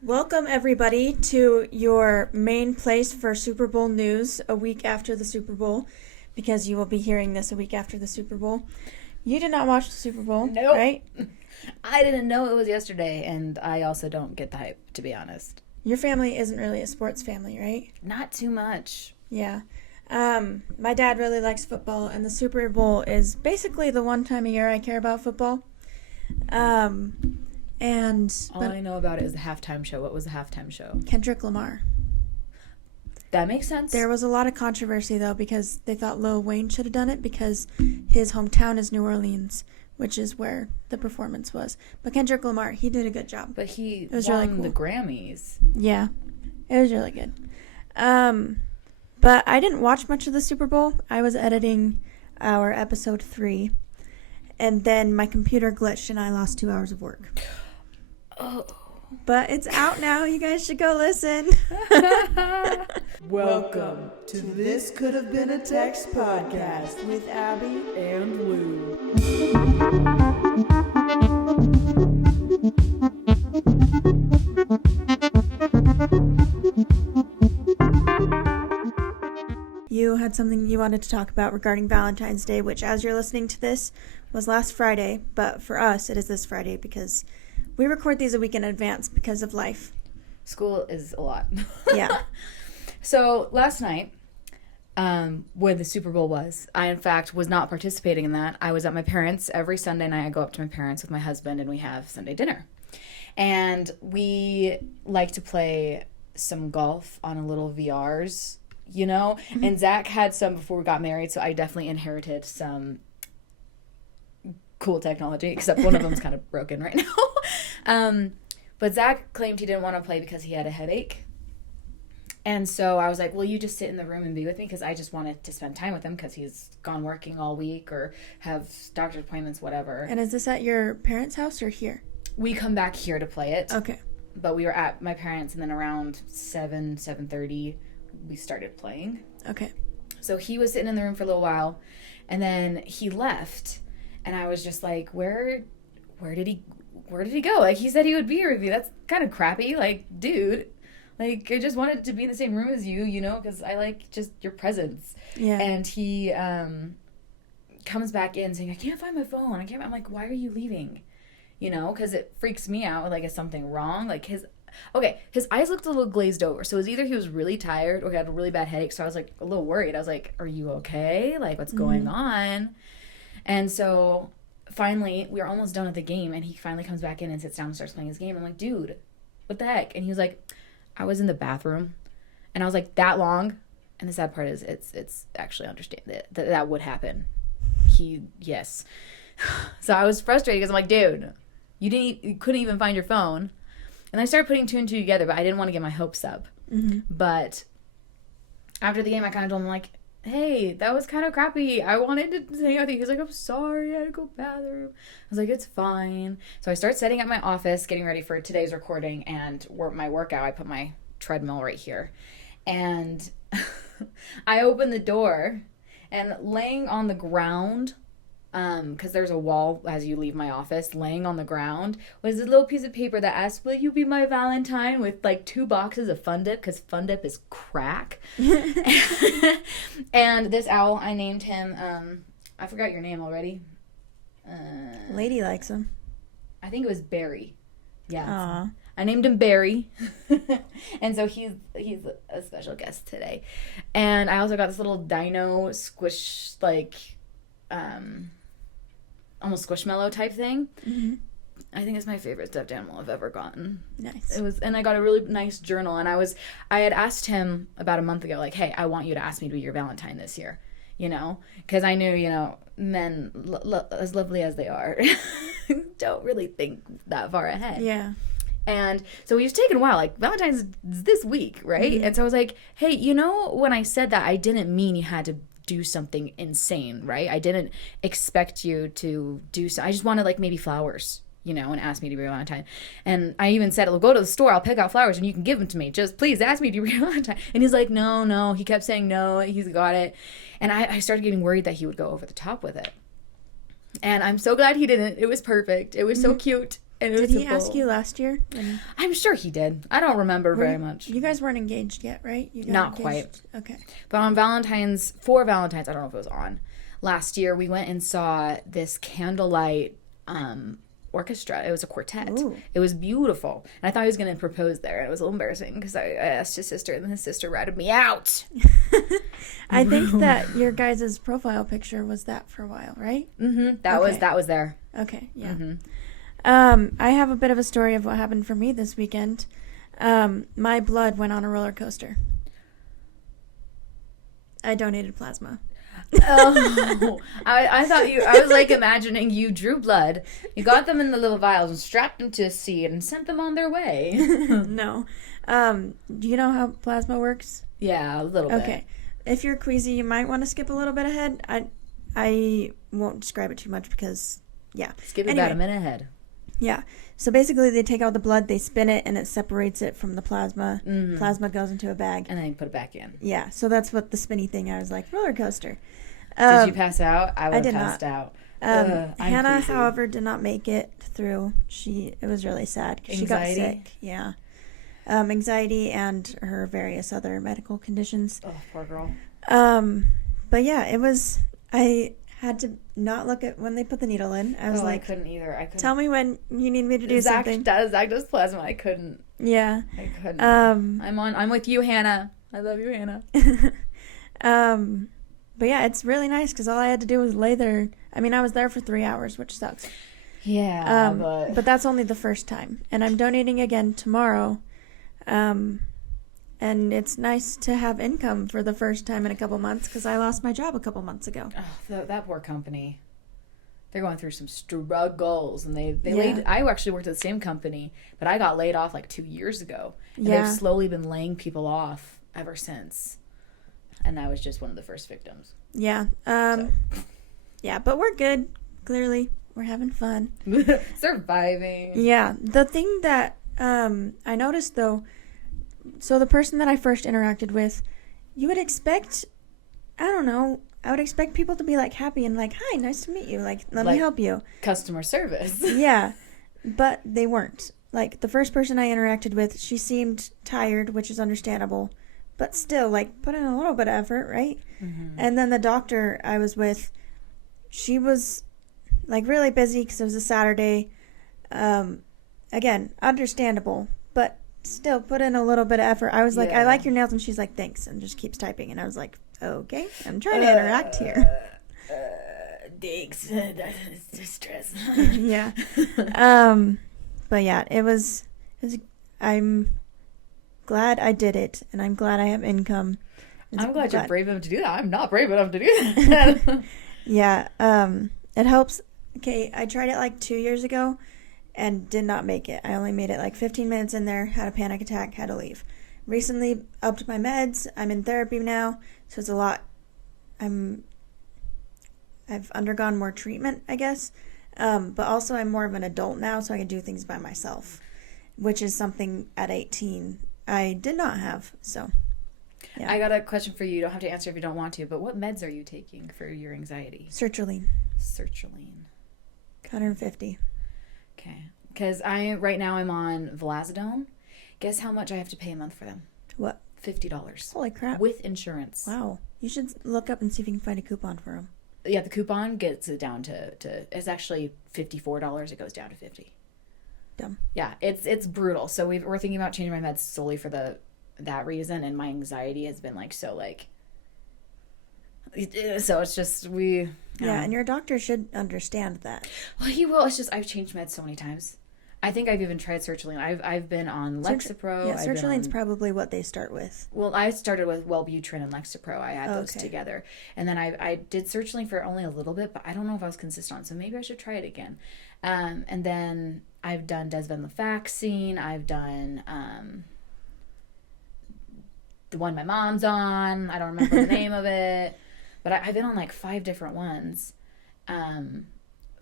Welcome, everybody, to your main place for Super Bowl news a week after the Super Bowl, because you will be hearing this a week after the Super Bowl. You did not watch the Super Bowl, Nope. right? I didn't know it was yesterday, and I also don't get the hype, to be honest. Your family isn't really a sports family, right? Not too much. Yeah. My dad really likes football, and the Super Bowl is basically the one time a year I care about football. All I know about it is the halftime show. What was the halftime show? Kendrick Lamar. That makes sense. There was a lot of controversy, though, because they thought Lil Wayne should have done it because his hometown is New Orleans, which is where the performance was. But Kendrick Lamar, he did a good job. But he won really cool. the Grammys. Yeah, it was really good. But I didn't watch much of the Super Bowl. I was editing our episode 3, and then my computer glitched and I lost 2 hours of work. Oh. But it's out now. You guys should go listen. Welcome to This Could Have Been a Text podcast With Abby and Lou. You had something you wanted to talk about regarding Valentine's Day, which, as you're listening to this, was last Friday. But for us, it is this Friday because we record these a week in advance because of life. School is a lot. Yeah. So last night, when the Super Bowl was, I, in fact, was not participating in that. I was at my parents'. Every Sunday night, I go up to my parents with my husband, and we have Sunday dinner. And we like to play some golf on a little VRs, you know? Mm-hmm. And Zach had some before we got married, so I definitely inherited some cool technology, except one of them's kind of broken right now. But Zach claimed he didn't want to play because he had a headache. And so I was like, well, you just sit in the room and be with me, because I just wanted to spend time with him because he's gone working all week or have doctor's appointments, whatever. And is this at your parents' house or here? We come back here to play it. Okay. But we were at my parents', and then around 7:30, we started playing. Okay. So he was sitting in the room for a little while, and then he left. And I was just like, where did he go? Like, he said he would be here with me. That's kind of crappy. Like, dude, like, I just wanted to be in the same room as you, you know, because I like just your presence. Yeah. And he comes back in saying, I can't find my phone. I'm like, why are you leaving? You know, because it freaks me out. Like, is something wrong? Like, his eyes looked a little glazed over. So it was either he was really tired or he had a really bad headache. So I was like a little worried. I was like, are you okay? Like, what's going on? And so finally, we were almost done with the game, and he finally comes back in and sits down and starts playing his game. I'm like, dude, what the heck? And he was like, I was in the bathroom. And I was like, that long? And the sad part is it's actually understand that would happen. Yes. So I was frustrated because I'm like, dude, you couldn't even find your phone. And I started putting 2 and 2 together, but I didn't want to get my hopes up. Mm-hmm. But after the game, I kind of told him, like, hey, that was kind of crappy. I wanted to hang out with you. He was like, I'm sorry, I had to go to the bathroom. I was like, it's fine. So I start setting up my office, getting ready for today's recording and my workout. I put my treadmill right here. And I open the door, and laying on the ground, because there's a wall as you leave my office, laying on the ground was a little piece of paper that asked, will you be my Valentine, with like 2 boxes of Fun Dip, because Fun Dip is crack. And this owl, I named him, I forgot your name already. Lady likes him. I think it was Barry. Yeah. Aww. I named him Barry. And so he's a special guest today. And I also got this little dino squish, like, almost squishmallow type thing. Mm-hmm. I think it's my favorite stuffed animal I've ever gotten. Nice. And I got a really nice journal, and I had asked him about a month ago, like, hey, I want you to ask me to be your Valentine this year, you know, because I knew, you know, men, as lovely as they are, don't really think that far ahead. Yeah. And so he was taking a while, like, Valentine's this week, right? Mm-hmm. And so I was like, hey, you know, when I said that, I didn't mean you had to do something insane, right? I didn't expect you to do so. I just wanted, like, maybe flowers, you know, and ask me to be your Valentine. And I even said, well, go to the store, I'll pick out flowers and you can give them to me. Just please ask me to be your Valentine. And he's like, no. He kept saying no, he's got it. And I started getting worried that he would go over the top with it. And I'm so glad he didn't. It was perfect. It was so cute. And Did he ask you last year? I'm sure he did. I don't remember very much. You guys weren't engaged yet, right? You got Not engaged? quite. Okay. But on Valentine's, I don't know if it was on, last year, we went and saw this candlelight orchestra. It was a quartet. Ooh. It was beautiful. And I thought he was going to propose there. And it was a little embarrassing because I asked his sister, and then his sister ratted me out. I think that your guys' profile picture was that for a while, right? Mm-hmm. That was there. Okay, yeah. Mm-hmm. I have a bit of a story of what happened for me this weekend. My blood went on a roller coaster. I donated plasma. Oh, I thought I was like imagining you drew blood, you got them in the little vials and strapped them to a seat and sent them on their way. No. Do you know how plasma works? Yeah, a little bit. Okay. If you're queasy, you might want to skip a little bit ahead. I won't describe it too much because, yeah. Skip it about a minute ahead. Yeah. So basically, they take out the blood, they spin it, and it separates it from the plasma. Mm-hmm. Plasma goes into a bag. And then you put it back in. Yeah. So that's what the spinny thing, I was like, roller coaster. Did you pass out? I would have passed out. Hannah, however, did not make it through. It was really sad because she got sick. Yeah. Anxiety and her various other medical conditions. Oh, poor girl. But yeah, it was, I had to not look at when they put the needle in. I was like, I couldn't either. I couldn't. Tell me when you need me to do something. Zach does plasma. I couldn't. Yeah. I couldn't. I'm with you, Hannah. I love you, Hannah. But yeah, it's really nice because all I had to do was lay there. I mean, I was there for 3 hours, which sucks. Yeah, but that's only the first time. And I'm donating again tomorrow. And it's nice to have income for the first time in a couple months because I lost my job a couple months ago. Oh, that poor company. They're going through some struggles, and they laid. I actually worked at the same company, but I got laid off like 2 years ago, and they've slowly been laying people off ever since. And I was just one of the first victims. Yeah. Yeah, but we're good. Clearly, we're having fun. Surviving. Yeah. The thing that I noticed, though, so the person that I first interacted with, you would expect, I don't know, I would expect people to be, like, happy and like, hi, nice to meet you. Like, let me help you. Customer service. Yeah. But they weren't. Like, the first person I interacted with, she seemed tired, which is understandable. But still, like, put in a little bit of effort, right? Mm-hmm. And then the doctor I was with, she was, like, really busy because it was a Saturday. Again, understandable, but still put in a little bit of effort. I was like, I like your nails, and she's like, thanks, and just keeps typing. And I was like, okay, I'm trying to interact here. Thanks. That's distress. Yeah. But yeah, it was, I'm glad I did it, and I'm glad I have income. I'm glad you're brave enough to do that. I'm not brave enough to do that. Yeah, it helps. Okay, I tried it like 2 years ago and did not make it. I only made it like 15 minutes in there, had a panic attack, had to leave. Recently upped my meds. I'm in therapy now, so it's a lot. I've undergone more treatment, I guess. But also I'm more of an adult now, so I can do things by myself, which is something at 18 I did not have. So, yeah. I got a question for you. You don't have to answer if you don't want to, but what meds are you taking for your anxiety? Sertraline. 150. Okay. Because right now I'm on Vilazodone. Guess how much I have to pay a month for them? What? $50. Holy crap. With insurance. Wow. You should look up and see if you can find a coupon for them. Yeah, the coupon gets it down to it's actually $54. It goes down to $50. Dumb. Yeah, it's brutal. So we're thinking about changing my meds solely for that reason, and my anxiety has been like so it's just Yeah, and your doctor should understand that. Well, he will. It's just I've changed meds so many times. I think I've even tried sertraline. I've been on Lexapro. Yeah, sertraline's probably what they start with. Well, I started with Wellbutrin and Lexapro. I had those together, and then I did sertraline for only a little bit, but I don't know if I was consistent. So maybe I should try it again. And then I've done desvenlafaxine. I've done the one my mom's on. I don't remember the name of it, but I've been on like 5 different ones.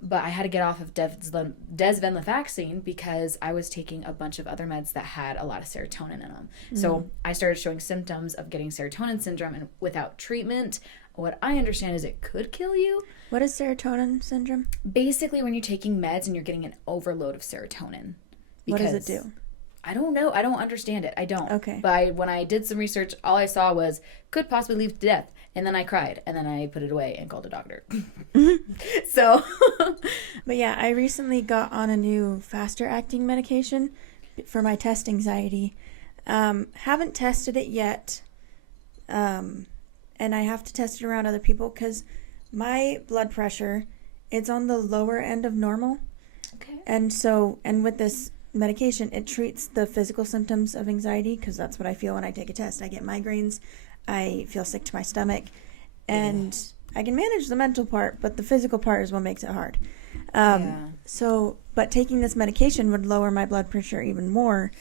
But I had to get off of desvenlafaxine because I was taking a bunch of other meds that had a lot of serotonin in them. Mm. So I started showing symptoms of getting serotonin syndrome, and without treatment what I understand is it could kill you. What is serotonin syndrome? Basically, when you're taking meds and you're getting an overload of serotonin. What does it do? I don't know. I don't understand it. I don't. Okay. But when I did some research, all I saw was could possibly lead to death. And then I cried. And then I put it away and called a doctor. So. But yeah, I recently got on a new faster acting medication for my test anxiety. Haven't tested it yet. And I have to test it around other people because my blood pressure, it's on the lower end of normal. Okay. And with this medication, it treats the physical symptoms of anxiety because that's what I feel when I take a test. I get migraines, I feel sick to my stomach, and I can manage the mental part, but the physical part is what makes it hard. But taking this medication would lower my blood pressure even more,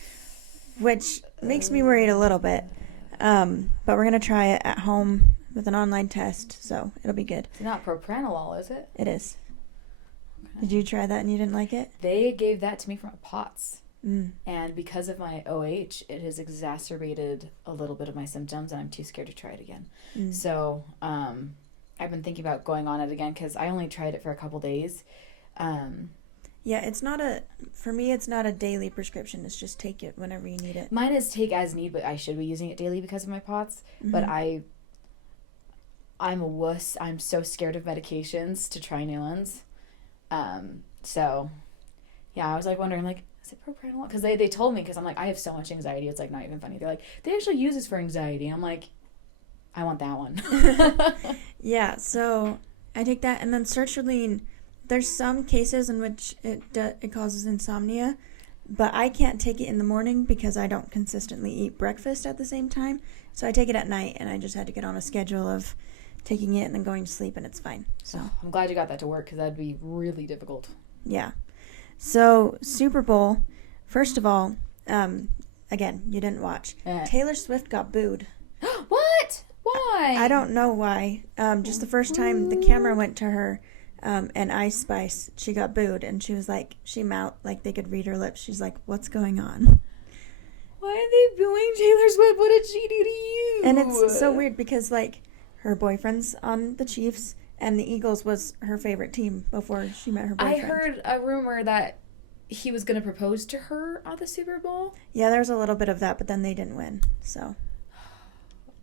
which makes me worried a little bit. But we're going to try it at home with an online test, so it'll be good. It's not propranolol, is it? It is. Did you try that and you didn't like it? They gave that to me from POTS. Mm. And because of my OH, it has exacerbated a little bit of my symptoms, and I'm too scared to try it again. Mm. So I've been thinking about going on it again because I only tried it for a couple days. Yeah, for me, it's not a daily prescription. It's just take it whenever you need it. Mine is take as need, but I should be using it daily because of my POTS. Mm-hmm. But I'm a wuss. I'm so scared of medications to try new ones. So yeah, I was like wondering, like, is it propranolol? Because they told me, because I'm like, I have so much anxiety, it's like not even funny. They're like, they actually use this for anxiety. I'm like, I want that one. Yeah, so I take that, and then sertraline. There's some cases in which it causes insomnia, but I can't take it in the morning because I don't consistently eat breakfast at the same time. So I take it at night, and I just had to get on a schedule of taking it and then going to sleep, and it's fine. So I'm glad you got that to work because that'd be really difficult. Yeah. So Super Bowl, first of all, again, you didn't watch. Taylor Swift got booed. What? Why? I don't know why. Just the first time the camera went to her, and Ice Spice, she got booed, and she was like, she mouthed like they could read her lips. She's like, "What's going on?" Why are they booing Taylor Swift? What did she do to you? And it's so weird because like her boyfriend's on the Chiefs, and the Eagles was her favorite team before she met her boyfriend. I heard a rumor that he was going to propose to her on the Super Bowl. Yeah, there's a little bit of that, but then they didn't win, so.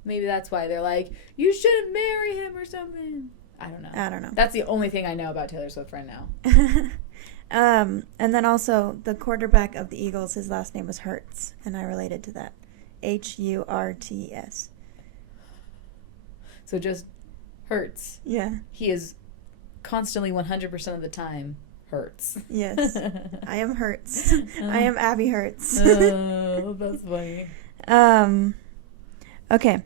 Maybe that's why they're like, you shouldn't marry him or something. I don't know. That's the only thing I know about Taylor Swift right now. And then also the quarterback of the Eagles, his last name was Hurts, and I related to that. Hurts. So just Hurts. Yeah. He is constantly 100% of the time Hurts. Yes. I am Hurts. I am Abby Hurts. Oh, that's funny. Okay.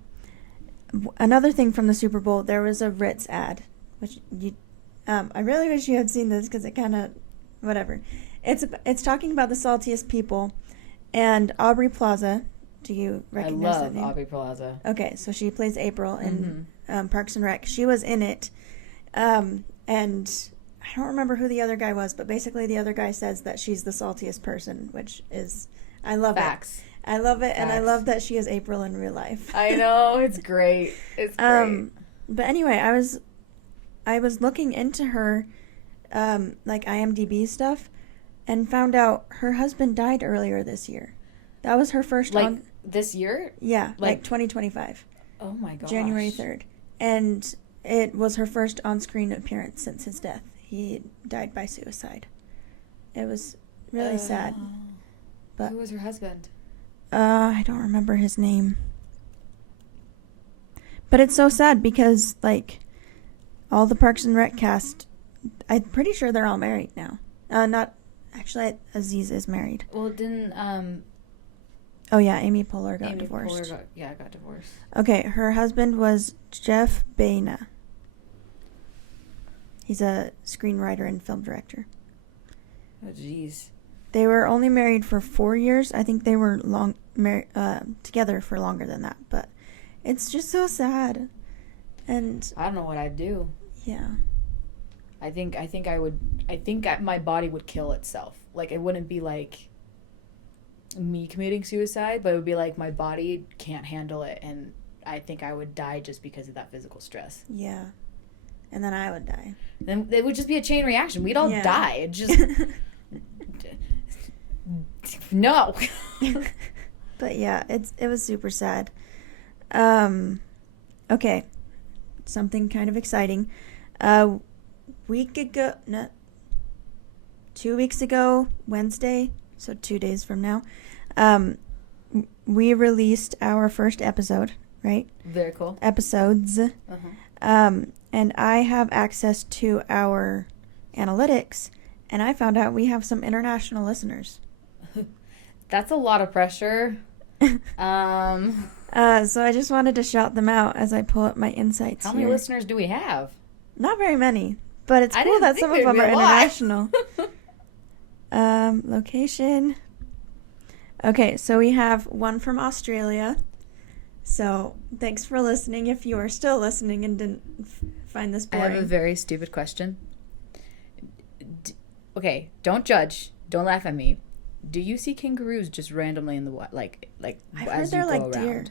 Another thing from the Super Bowl, there was a Ritz ad, which I really wish you had seen this because it kind of, whatever. It's talking about the saltiest people, and Aubrey Plaza. Do you recognize that name? I love Aubrey Plaza. Okay, so she plays April in Parks and Rec. She was in it, and I don't remember who the other guy was, but basically the other guy says that she's the saltiest person, which is, I love Facts. it. I love it, Facts. and I love that she is April in real life. I know, it's great. It's great. But anyway, I was looking into her, like IMDb stuff, and found out her husband died earlier this year. That was her first this year? Yeah, like 2025. Oh my gosh. January 3rd. And it was her first on-screen appearance since his death. He died by suicide. It was really sad. But who was her husband? I don't remember his name. But it's so sad because, like, all the Parks and Rec cast, I'm pretty sure they're all married now. Not, actually, Aziz is married. Well, didn't, Oh, yeah, Amy Poehler got divorced. got divorced. Okay, her husband was Jeff Baena. He's a screenwriter and film director. Oh, jeez. They were only married for 4 years. I think they were together for longer than that. But it's just so sad. And I don't know what I'd do. Yeah. I think my body would kill itself. Like, it wouldn't be like me committing suicide, but it would be like my body can't handle it, and I think I would die just because of that physical stress. Yeah. And then I would die. Then it would just be a chain reaction. We'd all Yeah. die. It just no. But yeah, it was super sad. Okay. Something kind of exciting. Week ago, no, 2 weeks ago, Wednesday, so 2 days from now, we released our first episode, right? Very cool. Episodes. And I have access to our analytics, and I found out we have some international listeners. That's a lot of pressure. So I just wanted to shout them out as I pull up my insights How here. many listeners do we have? Not very many, but it's I cool didn't that think some of there'd them be are a lot. international. Location. Okay, so we have one from Australia. So thanks for listening if you are still listening and didn't find this I boring. have a very stupid question. Okay, don't judge. Don't laugh at me. Do you see kangaroos just randomly in the wild, like I've as heard they're you like go deer.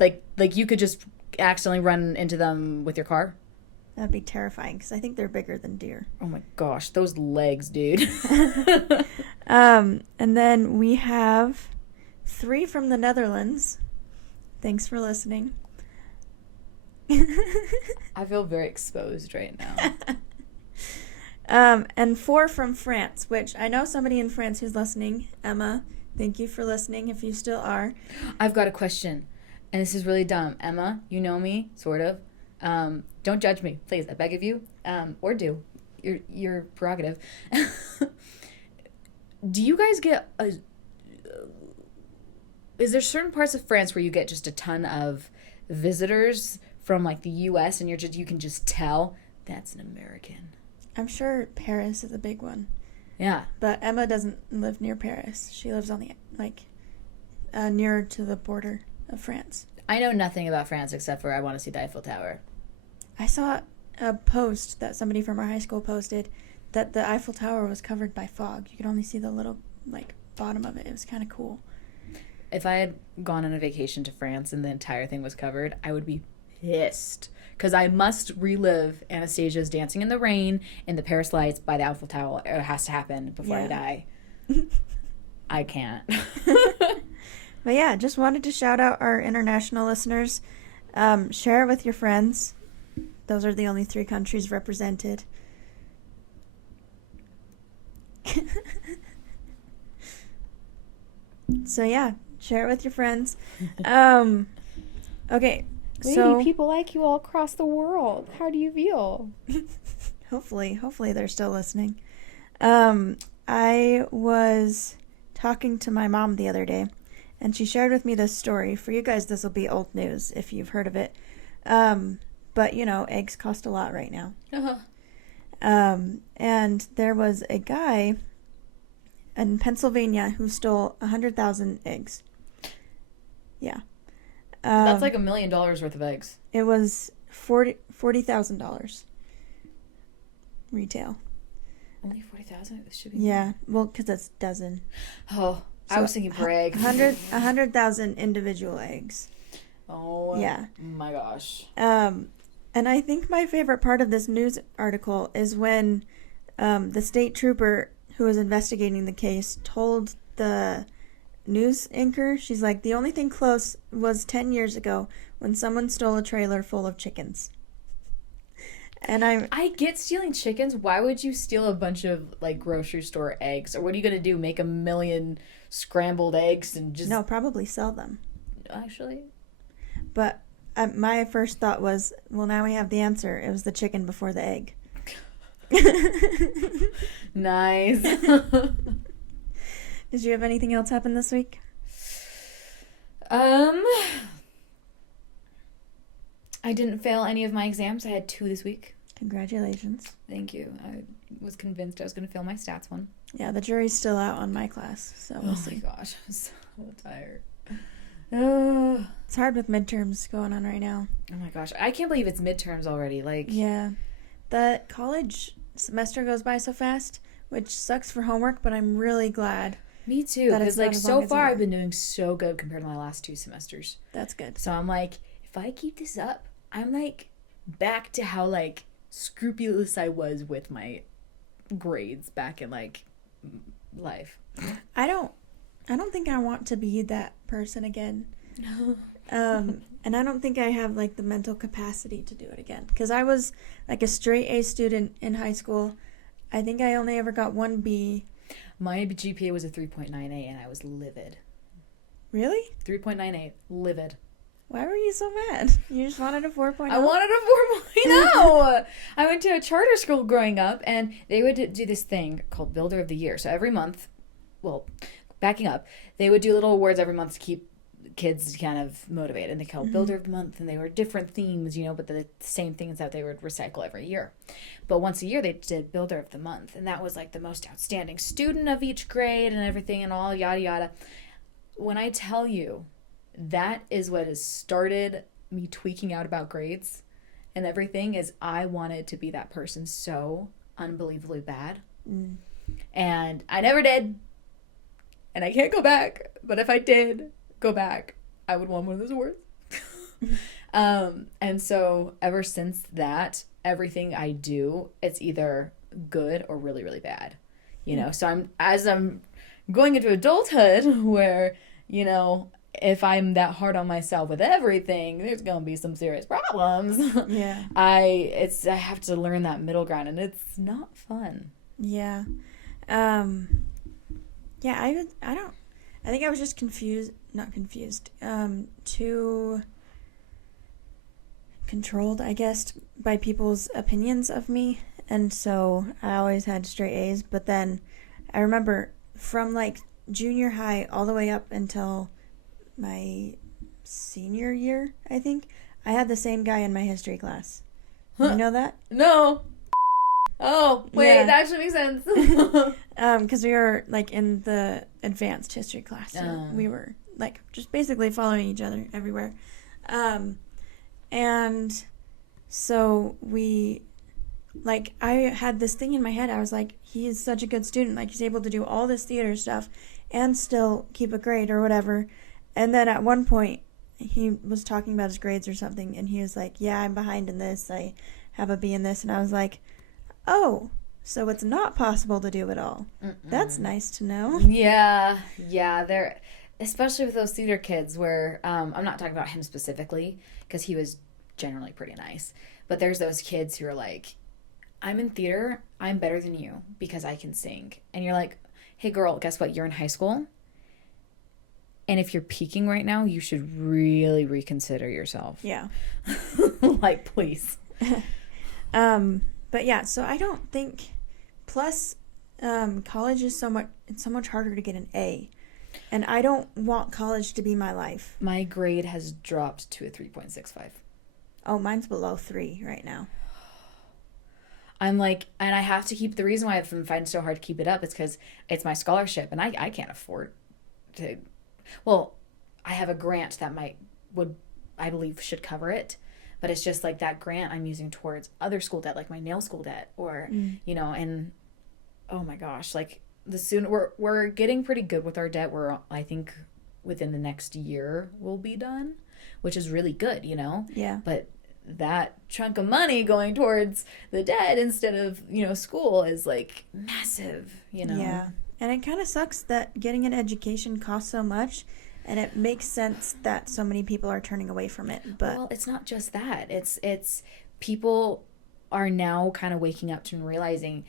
around? Like you could just accidentally run into them with your car? That'd be terrifying because I think they're bigger than deer. Oh my gosh, those legs, dude. And then we have 3 from the Netherlands. Thanks for listening. I feel very exposed right now. And 4 from France, which I know somebody in France who's listening. Emma, thank you for listening if you still are. I've got a question, and this is really dumb. Emma, you know me, sort of. Don't judge me, please. I beg of you. Or do. Your prerogative. Do you guys get is there certain parts of France where you get just a ton of visitors from like the U.S. and you can just tell that's an American? I'm sure Paris is a big one. Yeah. But Emma doesn't live near Paris. She lives on the, nearer to the border of France. I know nothing about France except for I want to see the Eiffel Tower. I saw a post that somebody from our high school posted that the Eiffel Tower was covered by fog. You could only see the little, bottom of it. It was kind of cool. If I had gone on a vacation to France and the entire thing was covered, I would be pissed. Because I must relive Anastasia's dancing in the rain in the Paris lights by the Eiffel Tower. It has to happen before I die. I can't. But yeah, just wanted to shout out our international listeners. Share it with your friends. Those are the only 3 countries represented. So yeah, share it with your friends. Okay, so people like you all across the world. How do you feel? hopefully they're still listening. I was talking to my mom the other day, and she shared with me this story. For you guys, this will be old news if you've heard of it. But eggs cost a lot right now. And there was a guy in Pennsylvania who stole 100,000 eggs. Yeah. That's like $1 million worth of eggs. It was $40,000 retail. Only 40,000? It should be. Yeah, well, because it's dozen. Oh, I was thinking per egg. 100,000 individual eggs. Oh, yeah. My gosh. And I think my favorite part of this news article is when the state trooper who was investigating the case told the news anchor, she's like, the only thing close was 10 years ago when someone stole a trailer full of chickens. And I get stealing chickens. Why would you steal a bunch of grocery store eggs? Or what are you going to do? Make 1 million scrambled eggs and just... No, probably sell them. Actually. But my first thought was, well, now we have the answer. It was the chicken before the egg. Nice. Did you have anything else happen this week? I didn't fail any of my exams. I had 2 this week. Congratulations. Thank you. I was convinced I was going to fail my stats one. Yeah, the jury's still out on my class, so we'll see. My gosh, I'm so tired. It's hard with midterms going on right now. Oh my gosh, I can't believe it's midterms already. Yeah, the college semester goes by so fast, which sucks for homework, but I'm really glad Me too. That it's Because, like, not as so long as a far year. I've been doing so good compared to my last 2 semesters. That's good. So I'm like, if I keep this up, I'm, like, back to how, like, scrupulous I was with my grades back in, like, life. I don't think I want to be that person again. And I don't think I have like the mental capacity to do it again, because I was like a straight A student in high school. I think I only ever got 1 B. My GPA was a 3.98 and I was livid. Really? 3.98, livid. Why were you so mad? You just wanted a 4.0? I wanted a 4.0. I went to a charter school growing up, and they would do this thing called Builder of the Year. So every month, well, backing up, they would do little awards every month to keep kids kind of motivated. And they called Builder of the Month, and they were different themes, you know, but the same things that they would recycle every year. But once a year, they did Builder of the Month, and that was like the most outstanding student of each grade and everything and all yada yada. When I tell you, that is what has started me tweaking out about grades and everything, is I wanted to be that person so unbelievably bad. And I never did. And I can't go back. But if I did go back, I would want one of those awards. And so ever since that, everything I do, it's either good or really, really bad. You know, so as I'm going into adulthood where, you know, if I'm that hard on myself with everything, there's gonna be some serious problems. Yeah. I have to learn that middle ground, and it's not fun. Yeah. Yeah, I think I was just not confused, too controlled, I guess, by people's opinions of me. And so I always had straight A's. But then I remember from like junior high all the way up until my senior year, I think, I had the same guy in my history class. Huh. You know that? No. Oh, wait, Yeah. that actually makes sense. Because we were like in the advanced history class, so we were like just basically following each other everywhere. And so we, like, I had this thing in my head. I was like, he is such a good student. Like, he's able to do all this theater stuff and still keep a grade or whatever. And then at one point, he was talking about his grades or something, and he was like, yeah, I'm behind in this. I have a B in this. And I was like, oh, so it's not possible to do it all. That's nice to know. Yeah, they're, especially with those theater kids where, I'm not talking about him specifically, because he was generally pretty nice. But there's those kids who are like, I'm in theater, I'm better than you because I can sing. And you're like, hey girl, guess what? You're in high school. And if you're peaking right now, you should really reconsider yourself. Yeah. Like, please. But yeah, so I don't think, plus college is so much harder to get an A. And I don't want college to be my life. My grade has dropped to a 3.65. Oh, mine's below 3 right now. I'm like, and I have to keep, the reason why I've been fighting so hard to keep it up is because it's my scholarship, and I can't afford to, well, I have a grant that I believe should cover it, but it's just like that grant I'm using towards other school debt, like my nail school debt, or, you know, and oh my gosh, like we're getting pretty good with our debt. I think within the next year we'll be done, which is really good, you know? Yeah. But that chunk of money going towards the debt instead of, you know, school is like massive, you know? Yeah. And it kind of sucks that getting an education costs so much, and it makes sense that so many people are turning away from it. But well, it's not just that. It's people are now kind of waking up to and realizing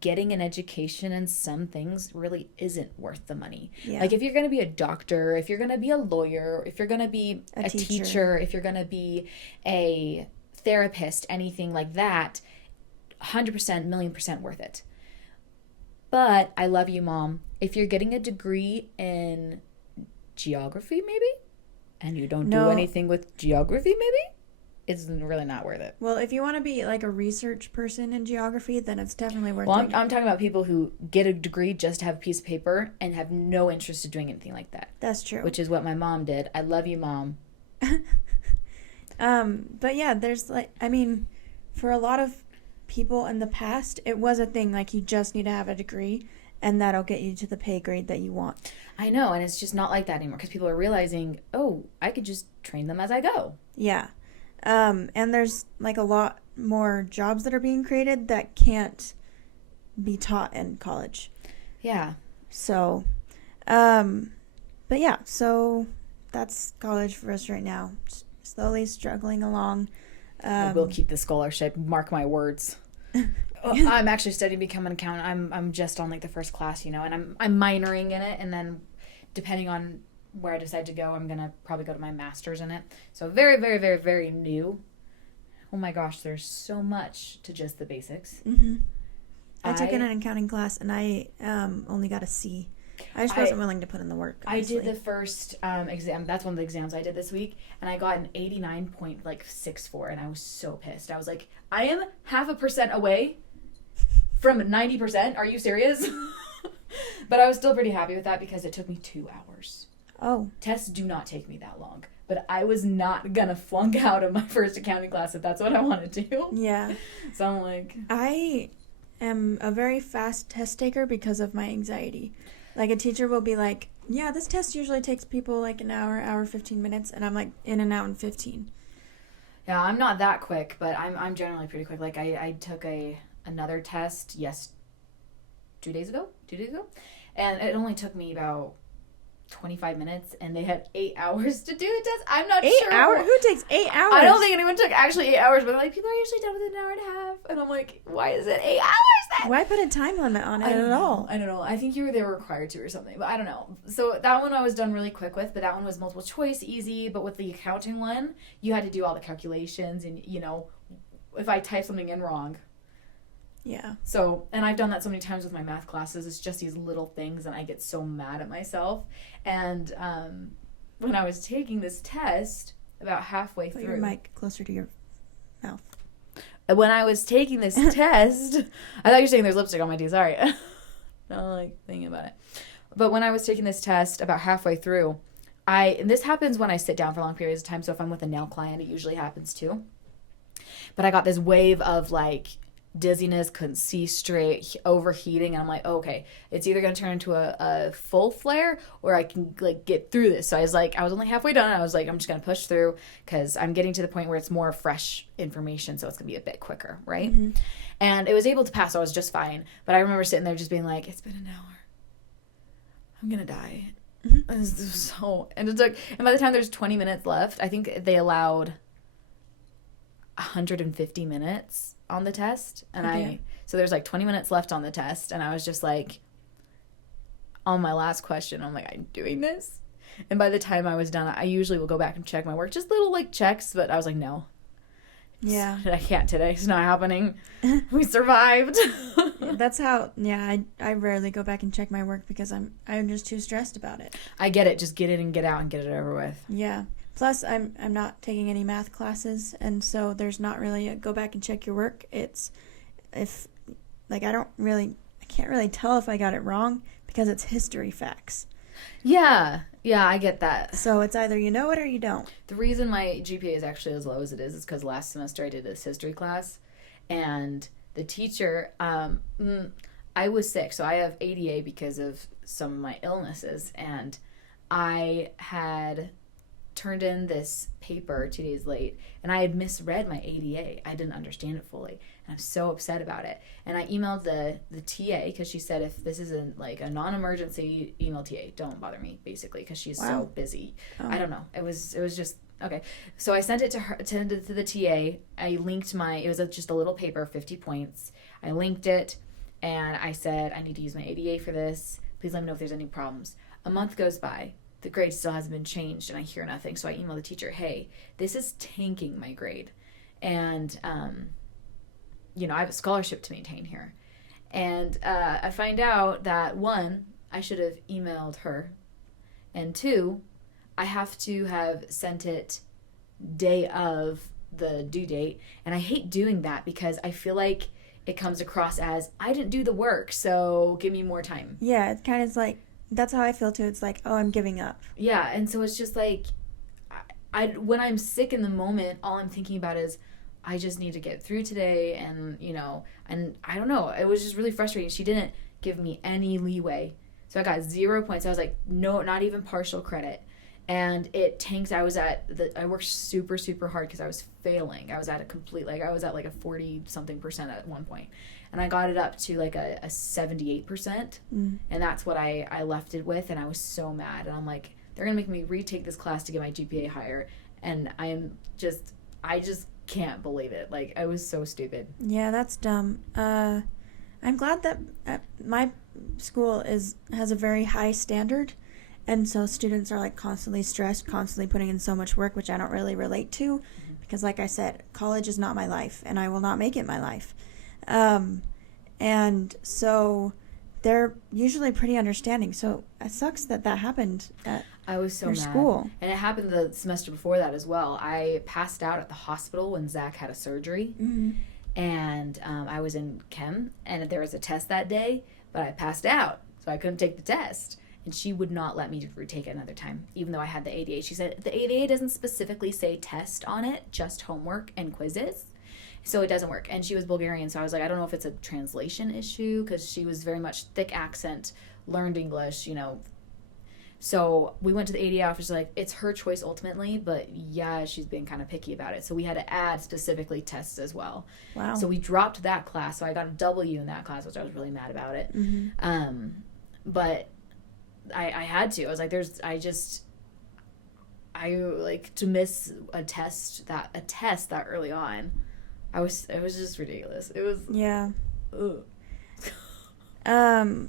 getting an education in some things really isn't worth the money. Yeah. Like if you're going to be a doctor, if you're going to be a lawyer, if you're going to be a teacher, if you're going to be a therapist, anything like that, 100%, 1,000,000% worth it. But I love you, Mom. If you're getting a degree in geography, maybe, and you don't do anything with geography, maybe, it's really not worth it. Well, if you want to be like a research person in geography, then it's definitely worth it. Well, I'm talking about people who get a degree just to have a piece of paper and have no interest in doing anything like that. That's true. Which is what my mom did. I love you, Mom. But yeah, there's like, I mean, for a lot of people in the past, it was a thing, like you just need to have a degree. and that'll get you to the pay grade that you want. I know, and it's just not like that anymore because people are realizing, oh, I could just train them as I go. Yeah. And there's like a lot more jobs that are being created that can't be taught in college. Yeah. So, but yeah, so that's college for us right now. Slowly struggling along. I will keep the scholarship. Mark my words. I'm actually studying to become an accountant. I'm just on like the first class, you know, and I'm minoring in it, and then depending on where I decide to go, I'm gonna probably go to my master's in it. So very, very, very, very new. Oh my gosh, there's so much to just the basics. Mm-hmm. I took an accounting class and I only got a C. I just wasn't willing to put in the work. Honestly. I did the first exam. That's one of the exams I did this week, and I got an 89.64, and I was so pissed. I was like, I am 0.5% away from 90%. Are you serious? But I was still pretty happy with that because it took me 2 hours. Oh. Tests do not take me that long. But I was not going to flunk out of my first accounting class if that's what I want to do. Yeah. So I'm like... I am a very fast test taker because of my anxiety. Like, a teacher will be like, yeah, this test usually takes people like an hour, 15 minutes. And I'm like, in and out in 15. Yeah, I'm not that quick, but I'm generally pretty quick. Like, I took another test, 2 days ago. And it only took me about 25 minutes, and they had 8 hours to do the test. I'm not sure. 8 hours? Who takes 8 hours? I don't think anyone took actually 8 hours, but like, people are usually done within an hour and a half. And I'm like, why is it 8 hours then? Why put a time limit on it at all? I don't know. I think they were required to or something, but I don't know. So that one I was done really quick with, but that one was multiple choice, easy. But with the accounting one, you had to do all the calculations, and, you know, if I type something in wrong. Yeah. So, and I've done that so many times with my math classes. It's just these little things, and I get so mad at myself. And when I was taking this test, about halfway Put through... your mic closer to your mouth. When I was taking this test... I thought you were saying there's lipstick on my teeth. Sorry. Not like thinking about it. But when I was taking this test, about halfway through, and this happens when I sit down for long periods of time, so if I'm with a nail client, it usually happens too. But I got this wave of, like... dizziness, couldn't see straight, overheating, and I'm like, okay, it's either gonna turn into a full flare or I can like get through this. So I was only halfway done. I was like, I'm just gonna push through because I'm getting to the point where it's more fresh information, so it's gonna be a bit quicker, right? Mm-hmm. And it was able to pass, so I was just fine. But I remember sitting there just being like, it's been an hour, I'm gonna die. Mm-hmm. And by the time there's 20 minutes left, I think they allowed 150 minutes on the test, and so there's like 20 minutes left on the test, and I was just like, on my last question, I'm like, I'm doing this. And by the time I was done, I usually will go back and check my work, just little like checks, but I was like, no, yeah, I can't today. It's not happening. We survived. That's how. Yeah, I rarely go back and check my work because I'm just too stressed about it. I get it. Just get it and get out and get it over with. Yeah. Plus, I'm not taking any math classes, and so there's not really a go back and check your work. It's if like I can't really tell if I got it wrong because it's history facts. Yeah, I get that. So it's either you know it or you don't. The reason my GPA is actually as low as it is because last semester I did this history class, and the teacher, I was sick, so I have ADA because of some of my illnesses, and I had turned in this paper 2 days late, and I had misread my ADA. I didn't understand it fully, and I'm so upset about it. And I emailed the TA because she said if this isn't like a non-emergency, email TA. Don't bother me, basically, because she's so busy. Oh. I don't know. It was just okay. So I sent it to her to the TA. I linked it was just a little paper, 50 points. I linked it, and I said I need to use my ADA for this. Please let me know if there's any problems. A month goes by. The grade still hasn't been changed, and I hear nothing. So I email the teacher, hey, this is tanking my grade. And, I have a scholarship to maintain here. And I find out that, 1, I should have emailed her. And 2, I have to have sent it day of the due date. And I hate doing that because I feel like it comes across as, I didn't do the work, so give me more time. Yeah, it kind of like, that's how I feel too. It's like, oh, I'm giving up. Yeah, and so it's just like, when I'm sick in the moment, all I'm thinking about is, I just need to get through today, and and I don't know. It was just really frustrating. She didn't give me any leeway. So I got 0 points. I was like, no, not even partial credit. And it tanked. I worked super, super hard because I was failing. I was at a 40 something percent at one point. And I got it up to like a 78%. And that's what I left it with. And I was so mad. And I'm like, they're going to make me retake this class to get my GPA higher. And I just can't believe it. Like, I was so stupid. Yeah, that's dumb. I'm glad that my school has a very high standard, and so students are like constantly stressed, constantly putting in so much work, which I don't really relate to, because like I said, college is not my life, and I will not make it my life. And so they're usually pretty understanding. So it sucks that happened at I was so your mad. school. And it happened the semester before that as well. I passed out at the hospital when Zach had a surgery. Mm-hmm. And I was in chem, and there was a test that day, but I passed out, so I couldn't take the test. And she would not let me retake it another time, even though I had the ADA. She said the ADA doesn't specifically say test on it, just homework and quizzes, so it doesn't work. And she was Bulgarian, so I was like, I don't know if it's a translation issue, because she was very much thick accent, learned English, you know. So we went to the ADA office, like, it's her choice ultimately, but yeah, she's being kind of picky about it. So we had to add specifically tests as well. Wow. So we dropped that class. So I got a W in that class, which I was really mad about it. Mm-hmm. But I had to. I was like, to miss a test that early on. It was just ridiculous. It was. Yeah. Ugh.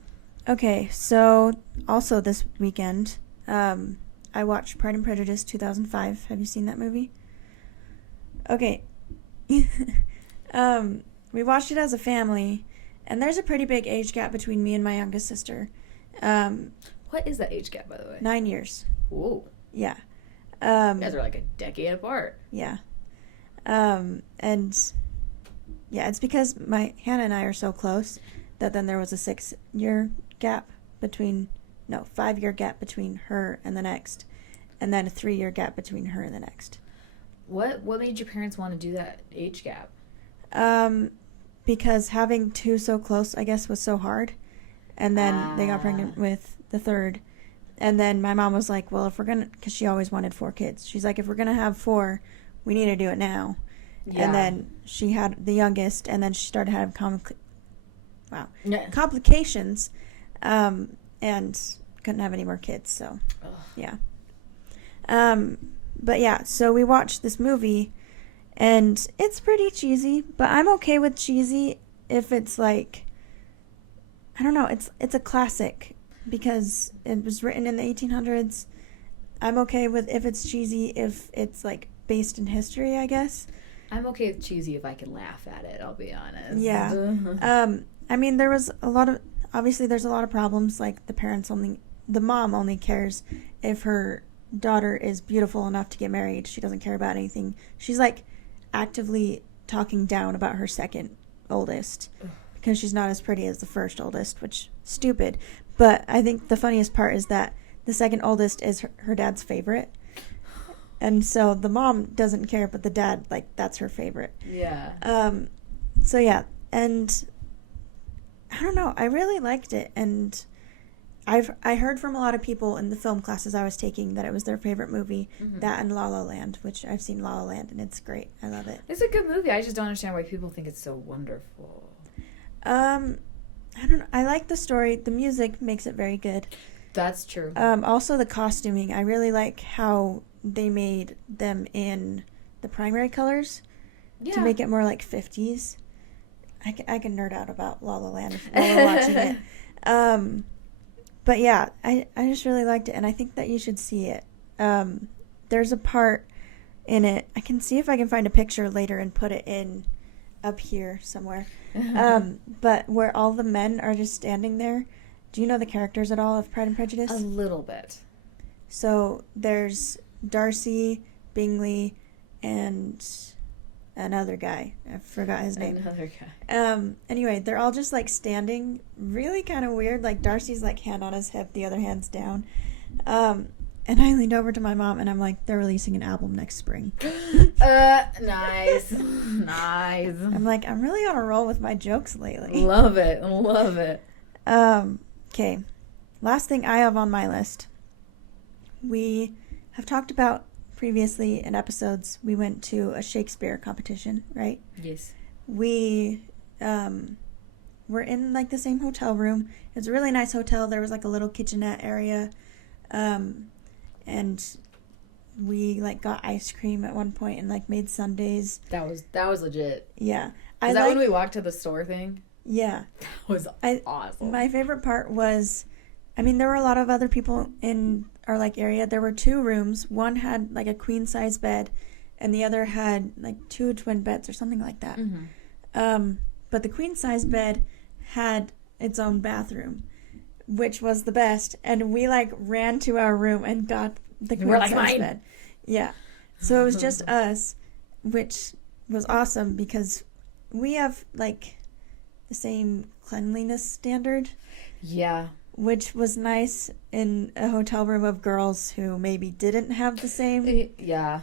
Okay, so also this weekend, I watched Pride and Prejudice 2005. Have you seen that movie? Okay. We watched it as a family, and there's a pretty big age gap between me and my youngest sister. What is that age gap, by the way? 9 years. Ooh. Yeah. You guys are like a decade apart. Yeah. And yeah, it's because Hannah and I are so close that then there was a 5-year gap between her and the next, and then a 3-year gap between her and the next. What made your parents want to do that age gap? Because having two so close, I guess, was so hard. And then they got pregnant with the third. And then my mom was like, well, because she always wanted 4 kids. She's like, if we're going to have 4, we need to do it now. Yeah. And then she had the youngest, and then she started having complications, and couldn't have any more kids. So, yeah. But yeah, so we watched this movie, and it's pretty cheesy, but I'm okay with cheesy if it's like, I don't know, it's a classic because it was written in the 1800s. I'm okay with if it's cheesy if it's like based in history, I guess. I'm okay with cheesy if I can laugh at it, I'll be honest. Yeah. I mean, there's a lot of problems, like the mom only cares if her daughter is beautiful enough to get married. She doesn't care about anything. She's like actively talking down about her second oldest because she's not as pretty as the first oldest, which stupid. But I think the funniest part is that the second oldest is her dad's favorite. And so the mom doesn't care, but the dad, like, that's her favorite. Yeah. So yeah, and I don't know, I really liked it, and I heard from a lot of people in the film classes I was taking that it was their favorite movie, that and La La Land, which I've seen La La Land, and it's great. I love it. It's a good movie. I just don't understand why people think it's so wonderful. I don't know. I like the story. The music makes it very good. That's true. Also the costuming. I really like how they made them in the primary colors to make it more like 50s. I can nerd out about La La Land while we're watching it. But yeah, I just really liked it, and I think that you should see it. There's a part in it. I can see if I can find a picture later and put it in up here somewhere. But where all the men are just standing there. Do you know the characters at all of Pride and Prejudice? A little bit. So there's Darcy, Bingley, and another guy. I forgot his name. Another guy. Anyway, they're all just like standing really kind of weird. Like Darcy's like hand on his hip, the other hand's down. And I leaned over to my mom and I'm like, they're releasing an album next spring. Nice. Nice. I'm like, I'm really on a roll with my jokes lately. Love it. Love it. Okay. Last thing I have on my list. We have talked about previously in episodes, we went to a Shakespeare competition, right? Yes. We were in like the same hotel room. It was a really nice hotel. There was like a little kitchenette area. And we like got ice cream at one point and like made sundaes. That was legit. Yeah. Is that when we walked to the store thing? Yeah. That was awesome. My favorite part was, I mean, there were a lot of other people in our like area. There were 2 rooms. One had like a queen size bed and the other had like 2 twin beds or something like that. Mm-hmm. But the queen size bed had its own bathroom, which was the best. And we like ran to our room and got the queen size bed. Yeah. So it was just us, which was awesome because we have like the same cleanliness standard. Yeah. Which was nice in a hotel room of girls who maybe didn't have the same. Yeah.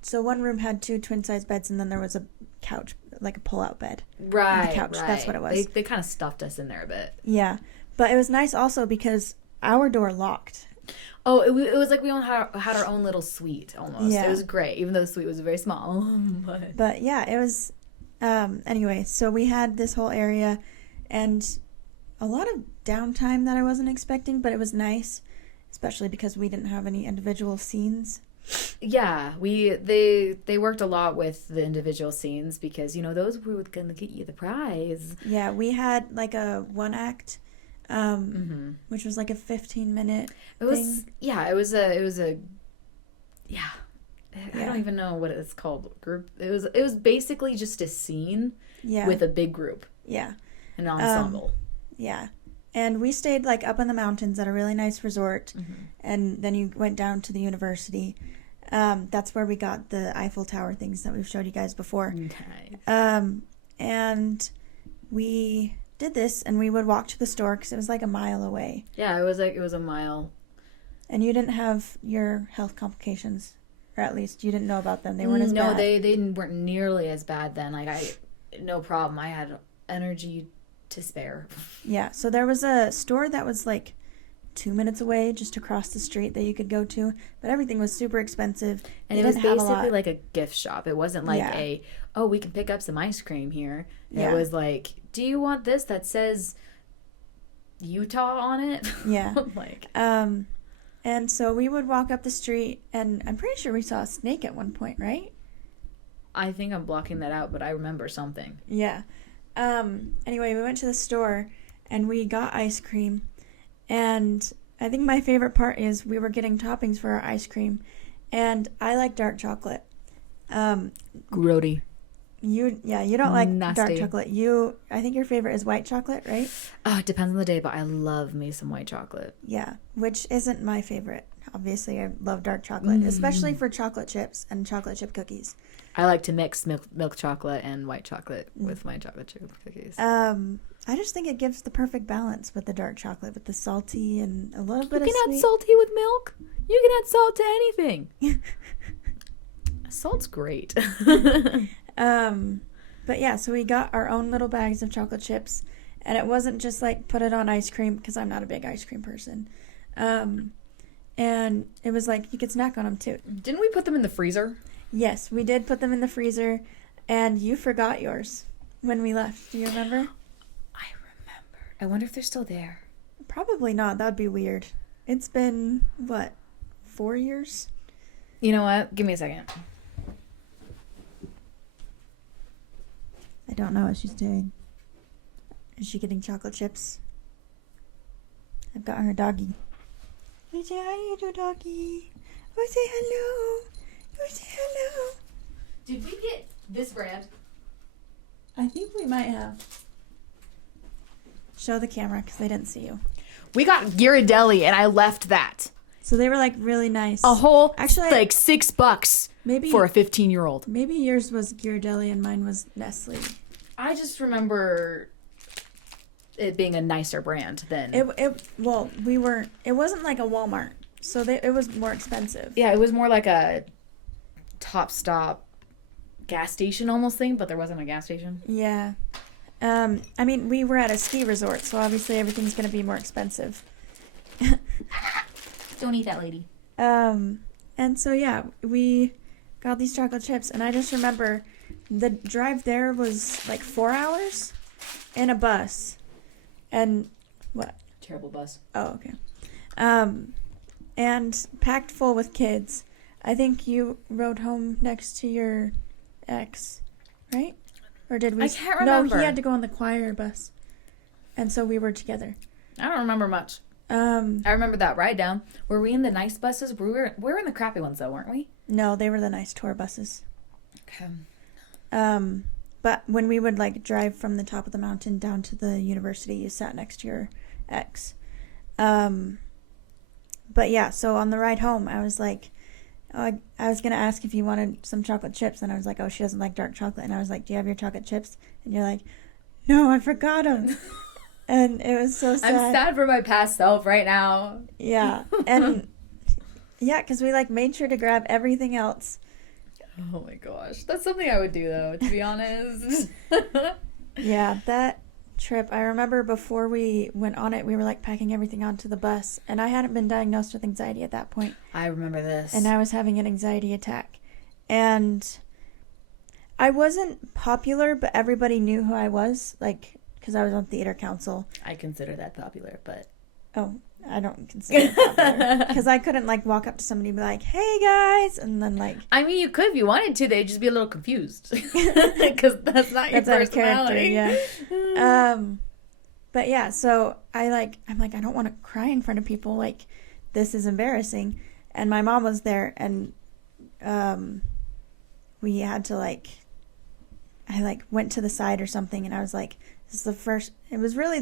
So one room had 2 twin size beds and then there was a couch, like a pull-out bed. Right, the couch. right. That's what it was. They kind of stuffed us in there a bit. Yeah. But it was nice also because our door locked. Oh, it was like we all had our own little suite almost. Yeah. It was great, even though the suite was very small. But yeah, it was... anyway, so we had this whole area and a lot of downtime that I wasn't expecting, but it was nice, especially because we didn't have any individual scenes. Yeah, they worked a lot with the individual scenes because, you know, those were going to get you the prize. Yeah, we had like a 1 act, which was like a 15-minute thing. Yeah, it was a I don't even know what it's called. Group. It was basically just a scene with a big group. Yeah. An ensemble. Yeah. And we stayed like up in the mountains at a really nice resort. And then you went down to the university. That's where we got the Eiffel Tower things that we've showed you guys before. Nice. And we did this and we would walk to the store because it was like a mile away. Yeah, it was a mile. And you didn't have your health complications, or at least you didn't know about them. They weren't as bad. No, they weren't nearly as bad then. Like no problem. I had energy to spare. Yeah, so there was a store that was like 2 minutes away just across the street that you could go to, but everything was super expensive. And it was basically like a gift shop. It wasn't like we can pick up some ice cream here. It was like, do you want this that says Utah on it? Yeah. And so we would walk up the street and I'm pretty sure we saw a snake at one point, right? I think I'm blocking that out, but I remember something. Yeah. Anyway, we went to the store and we got ice cream. And I think my favorite part is we were getting toppings for our ice cream. And I like dark chocolate. Grody. You don't like Nasty. dark chocolate. I think your favorite is white chocolate, right? It depends on the day, but I love me some white chocolate. Yeah, which isn't my favorite. Obviously, I love dark chocolate, especially for chocolate chips and chocolate chip cookies. I like to mix milk chocolate and white chocolate with my chocolate chip cookies. I just think it gives the perfect balance with the dark chocolate, with the salty and a little bit of sweet. You can add salty with milk. You can add salt to anything. Salt's great. But yeah, so we got our own little bags of chocolate chips, and it wasn't just like put it on ice cream because I'm not a big ice cream person. And it was like you could snack on them too. Didn't we put them in the freezer? Yes, we did put them in the freezer, and you forgot yours when we left. Do you remember? I remember. I wonder if they're still there. Probably not. That would be weird. It's been, 4 years? You know what? Give me a second. I don't know what she's doing. Is she getting chocolate chips? I've got her doggy. We say hi to doggy. We say hello. We say hello. Did we get this brand? I think we might have. Show the camera because they didn't see you. We got Ghirardelli and I left that. So they were like really nice. A whole, actually, like $6 maybe for a 15-year-old. Maybe yours was Ghirardelli and mine was Nestle. I just remember it being a nicer brand than it wasn't like a Walmart, so it was more expensive. Yeah, it was more like a Top Stop gas station almost thing, but there wasn't a gas station. Yeah. I mean, we were at a ski resort, so obviously everything's going to be more expensive. Don't eat that, lady. And so, yeah, we got these chocolate chips, and I just remember the drive there was like 4 hours in a bus. And what? Terrible bus. Oh, okay. And packed full with kids. I think you rode home next to your ex, right? Or did we? I can't remember. No, he had to go on the choir bus. And so we were together. I don't remember much. I remember that ride down. Were we in the nice buses? We were in the crappy ones though, weren't we? No, they were the nice tour buses. Okay. But when we would like drive from the top of the mountain down to the university, you sat next to your ex. But yeah, so on the ride home, I was like, oh, I was going to ask if you wanted some chocolate chips. And I was like, oh, she doesn't like dark chocolate. And I was like, do you have your chocolate chips? And you're like, no, I forgot them. And it was so sad. I'm sad for my past self right now. Yeah. And yeah, because we like made sure to grab everything else. Oh my gosh. That's something I would do though, to be honest. Yeah, that trip, I remember before we went on it, we were like packing everything onto the bus. And I hadn't been diagnosed with anxiety at that point. I remember this. And I was having an anxiety attack. And I wasn't popular, but everybody knew who I was, like, because I was on theater council. I consider that popular, but... Oh, I don't consider it popular. Because I couldn't, like, walk up to somebody and be like, hey, guys, and then, like... I mean, you could if you wanted to. They'd just be a little confused. Because that's not your personality. Yeah. But, yeah, so I'm like, I don't want to cry in front of people. Like, this is embarrassing. And my mom was there, and we had to, like... I, like, went to the side or something, and I was like... This is the first, it was really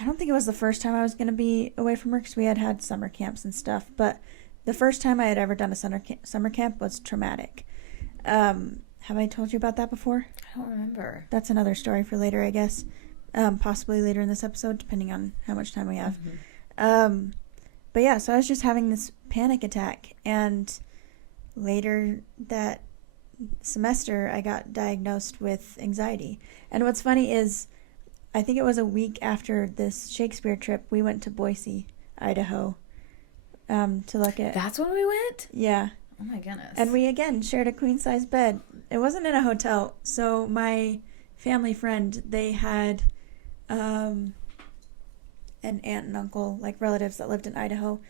I don't think it was the first time I was going to be away from her because we had summer camps and stuff, but the first time I had ever done a summer camp was traumatic. Have I told you about that before? I don't remember. That's another story for later, I guess. Possibly later in this episode, depending on how much time we have. Mm-hmm. But yeah, so I was just having this panic attack, and later that semester I got diagnosed with anxiety. And what's funny is I think it was a week after this Shakespeare trip we went to Boise, Idaho, to look at... That's when we went? Yeah. Oh my goodness. And we again shared a queen size bed. It wasn't in a hotel, so my family friend, they had an aunt and uncle, like relatives that lived in Idaho,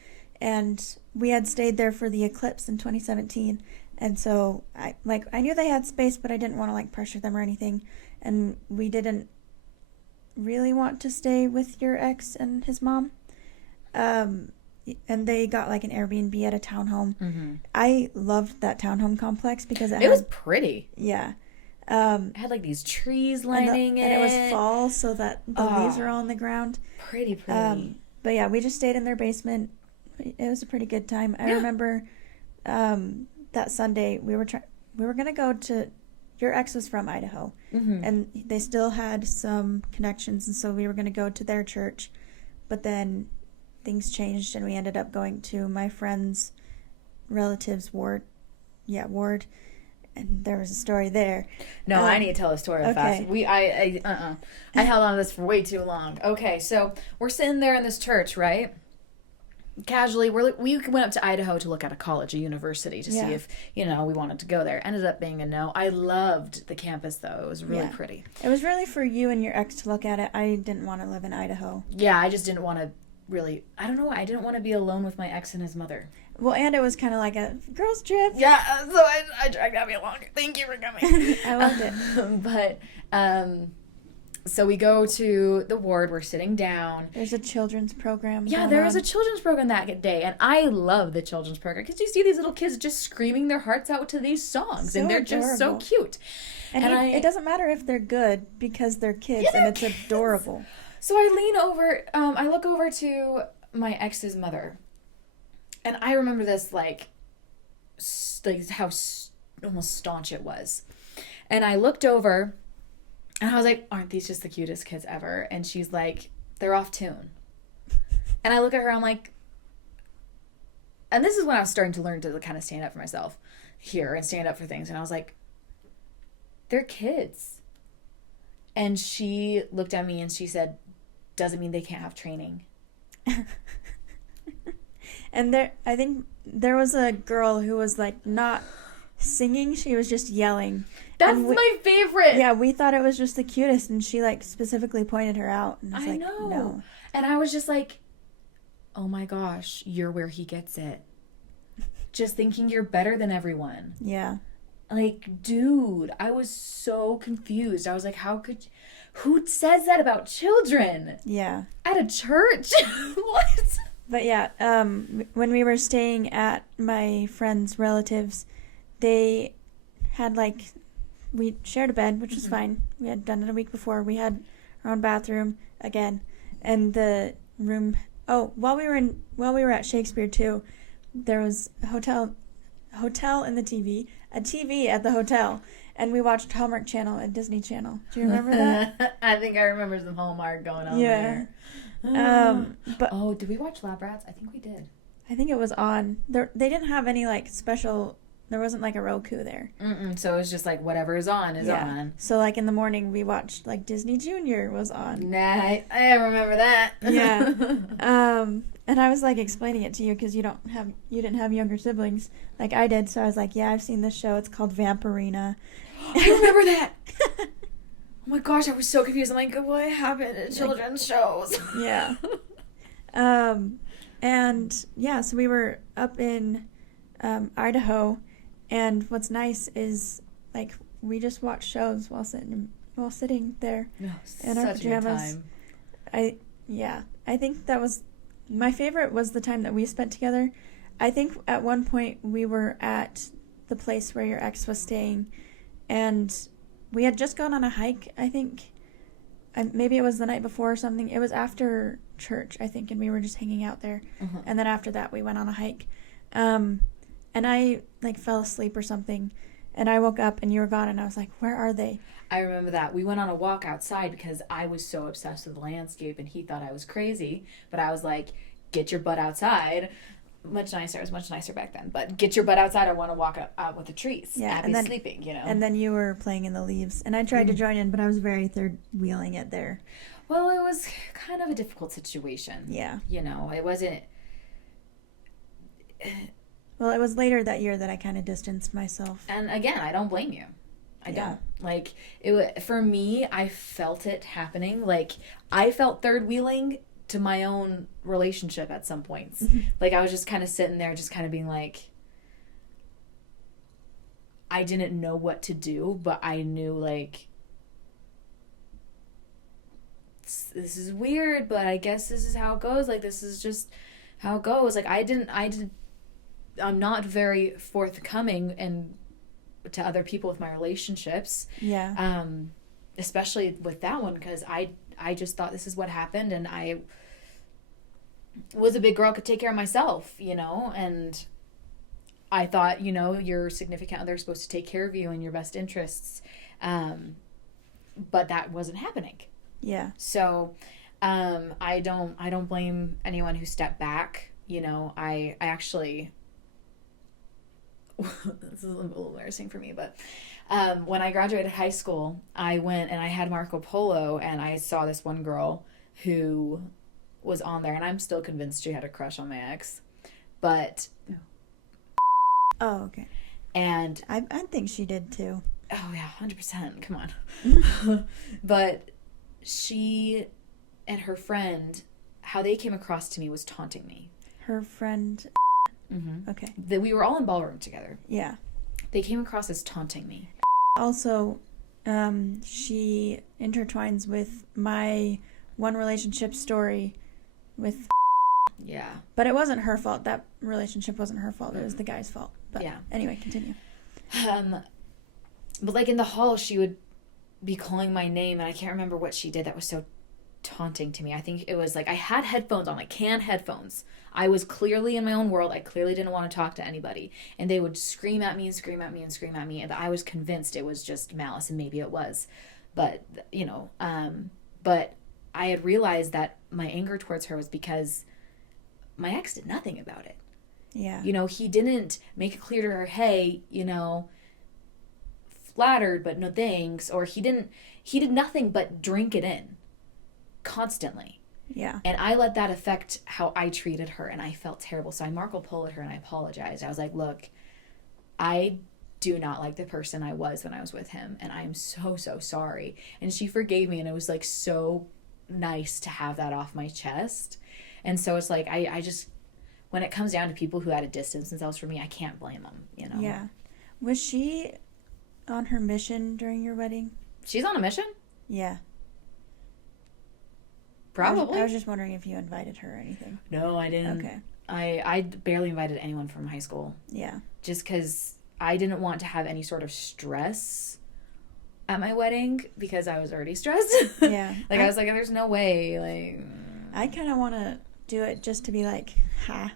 and we had stayed there for the eclipse in 2017. And so I knew they had space, but I didn't want to like pressure them or anything. And we didn't really want to stay with your ex and his mom. And they got like an Airbnb at a townhome. Mm-hmm. I loved that townhome complex because it was pretty. Yeah. It had like these trees lining and it was fall, so that the leaves were all on the ground. Pretty. But yeah, we just stayed in their basement. It was a pretty good time. I remember that Sunday we were gonna go to... Your ex was from Idaho, mm-hmm. and they still had some connections, and so we were gonna go to their church, but then things changed, and we ended up going to my friend's relatives' ward, and there was a story there. No, I need to tell a story fast. I held on to this for way too long. Okay, so we're sitting there in this church, right? Casually, we went up to Idaho to look at a college, a university, to see if, we wanted to go there. Ended up being a no. I loved the campus, though. It was really pretty. It was really for you and your ex to look at it. I didn't want to live in Idaho. Yeah, I just didn't want to really... I don't know why. I didn't want to be alone with my ex and his mother. Well, and it was kind of like a girls' trip. Yeah, so I dragged Abby along. Thank you for coming. I loved it. But... So we go to the ward. We're sitting down. There's a children's program. Yeah, there was a children's program that day. And I love the children's program. Because you see these little kids just screaming their hearts out to these songs. So and they're adorable. Just so cute. And it doesn't matter if they're good because they're kids and it's kids. Adorable. So I lean over. I look over to my ex's mother. And I remember this like how almost staunch it was. And I looked over... And I was like, aren't these just the cutest kids ever? And she's like, they're off tune. And I look at her, I'm like, and this is when I was starting to learn to kind of stand up for myself here and stand up for things. And I was like, they're kids. And she looked at me and she said, doesn't mean they can't have training. And I think there was a girl who was like not singing, she was just yelling. That's my favorite. Yeah, we thought it was just the cutest, and she like specifically pointed her out, and I was like, know. no. And I was just like, oh my gosh, you're where he gets it. Just thinking you're better than everyone. Yeah. Like, dude, I was so confused. I was like, who says that about children? Yeah. At a church? What? But yeah, when we were staying at my friend's relatives, they had like, we shared a bed, which was fine. We had done it a week before. We had our own bathroom again, and the room. Oh, while we were at Shakespeare too, there was a hotel in the TV, a TV at the hotel, and we watched Hallmark Channel and Disney Channel. Do you remember that? I think I remember some Hallmark going on Yeah. there. But did we watch Lab Rats? I think we did. I think it was on. They didn't have any like special. There wasn't like a Roku there. So it was just like whatever is on is on. So like in the morning we watched like Disney Junior was on. Nah, I remember that. Yeah. And I was like explaining it to you because you didn't have younger siblings like I did. So I was like, yeah, I've seen this show. It's called Vampirina. I remember that. Oh my gosh, I was so confused. I'm like, what happened in children's shows? Yeah. And yeah, so we were up in Idaho, and what's nice is like we just watched shows while sitting there in our pajamas. I think that was my favorite was the time that we spent together. I think at one point we were at the place where your ex was staying, and we had just gone on a hike, I think. Maybe it was the night before or something. It was after church, I think, and we were just hanging out there. And then after that, we went on a hike. And I, like, fell asleep or something. And I woke up, and you were gone, and I was like, where are they? I remember that. We went on a walk outside because I was so obsessed with the landscape, and he thought I was crazy. But I was like, get your butt outside. Much nicer. It was much nicer back then. But get your butt outside. I want to walk out with the trees. Yeah, Abby's sleeping, you know. And then you were playing in the leaves. And I tried to join in, but I was very third-wheeling it there. Well, it was kind of a difficult situation. Yeah. You know, it wasn't... Well, it was later that year that I kind of distanced myself. And again, I don't blame you. I don't. Like, for me, I felt it happening. Like, I felt third-wheeling to my own relationship at some points. Like, I was just kind of sitting there just kind of being like, I didn't know what to do, but I knew, like, this is weird, but I guess this is how it goes. Like, this is just how it goes. Like, I'm not very forthcoming and to other people with my relationships. Yeah. Especially with that one, because I just thought this is what happened, and I was a big girl, could take care of myself, you know, and I thought, you know, your significant other is supposed to take care of you in your best interests, but that wasn't happening. Yeah. So, I don't blame anyone who stepped back. You know, I actually, this is a little embarrassing for me, but when I graduated high school, I went and I had Marco Polo, and I saw this one girl who was on there, and I'm still convinced she had a crush on my ex, but Oh, okay. And I think she did too. Oh yeah, 100%. Come on. But she and her friend, how they came across to me was taunting me. Her friend. Mm-hmm. Okay. We were all in ballroom together. Yeah. They came across as taunting me. Also, she intertwines with my one relationship story with. Yeah. But it wasn't her fault. That relationship wasn't her fault. It was the guy's fault. But yeah. Anyway, continue. But like in the hall, she would be calling my name, and I can't remember what she did that was so taunting to me. I think it was like I had headphones on, like canned headphones. I was clearly in my own world. I clearly didn't want to talk to anybody. And they would scream at me and scream at me and scream at me. And I was convinced it was just malice, and maybe it was. But, you know, but I had realized that my anger towards her was because my ex did nothing about it. Yeah. You know, he didn't make it clear to her, hey, you know, flattered, but no thanks. Or he did nothing but drink it in constantly. Yeah. And I let that affect how I treated her, and I felt terrible. So I Marco Polo'd her and I apologized. I was like, look, I do not like the person I was when I was with him, and I'm so, so sorry. And she forgave me, and it was like so nice to have that off my chest. And so it's like, I just, when it comes down to people who had to distance themselves from me, I can't blame them, you know? Yeah. Was she on her mission during your wedding? She's on a mission? Yeah. Probably. I was just wondering if you invited her or anything. No, I didn't. Okay. I barely invited anyone from high school. Yeah. Just because I didn't want to have any sort of stress at my wedding because I was already stressed. Yeah. I was like, there's no way. Like, I kind of want to do it just to be like, ha.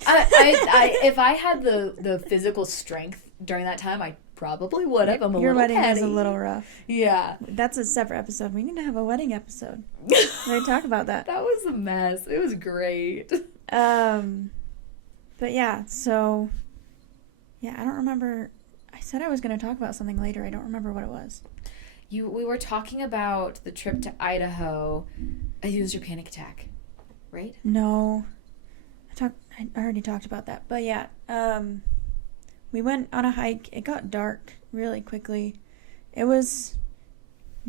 If I had the physical strength during that time, I probably would have. I'm a Your little wedding petty. was a little rough. Yeah. That's a separate episode. We need to have a wedding episode. We talk about that. That was a mess. It was great. But yeah, so yeah, I don't remember. I said I was going to talk about something later. I don't remember what it was. We were talking about the trip to Idaho. It was your panic attack, right? No. I already talked about that. But yeah, we went on a hike. It got dark really quickly. It was